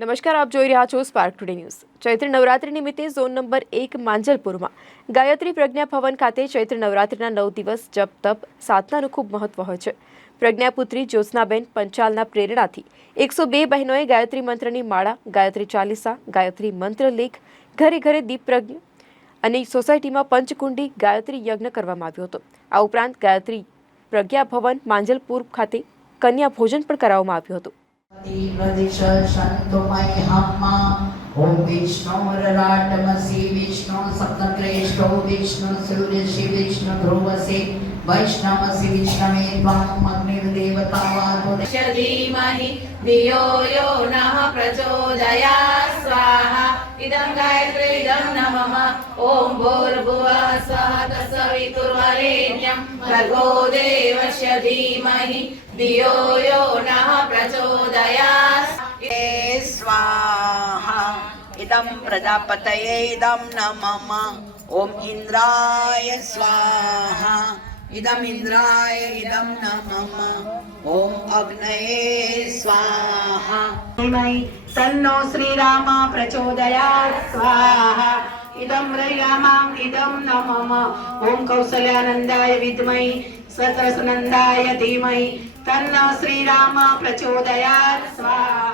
નમસ્કાર, આપ જોઈ રહ્યા છો spark today news Chaitra Navratri નિમિત્તે ઝોન નંબર એક માંજલપુરમાં ગાયત્રી પ્રજ્ઞા ભવન ખાતે ચૈત્ર નવરાત્રિના નવ દિવસ જપ તપ સાધનાનું ખૂબ મહત્વ હોય છે. પ્રજ્ઞાપુત્રી જ્યોત્સનાબેન પંચાલના પ્રેરણાથી એકસો બે બહેનોએ ગાયત્રી મંત્રની માળા, ગાયત્રી ચાલીસા, ગાયત્રી મંત્ર લેખ, ઘરે ઘરે દીપ પ્રજ્ઞ અને સોસાયટીમાં પંચકુંડી ગાયત્રી યજ્ઞ કરવામાં આવ્યો હતો. આ ઉપરાંત ગાયત્રી પ્રજ્ઞા ભવન માંજલપુર ખાતે કન્યા ભોજન પણ કરાવવામાં આવ્યું હતું. પ્રદિશલ સંતોમય હમ્મા ઓમ વિષ્ણુ રરાટમસી વિષ્ણુ સપ્તક્રેષ્ઠો વિષ્ણુ સૂર્યશિ વિષ્ણુ ધ્રુવસી વૈષ્ણવસી વિષ્ણવે स्वाहा इदं गायत्री इदं नमः ॐ भूर्भुवः स्वः तत्सवितुर्वरेण्यं भर्गो देवस्य धीमहि धियो यो नः प्रचोदयात् स्वाहा इदं प्रजापतये इदं नमः ॐ इन्द्राय स्वाहा इदम् इन्द्राय इदं नमः ॐ अग्नये स्वाहा तन्नो श्रीराम प्रचोदयात् स्वाहा इदं रैरामाम् इदं नमः ॐ कौसल्यानन्दाय विद्महि सतरसनन्दाय धीमहि तन्नो श्रीराम प्रचोदयात् स्वाहा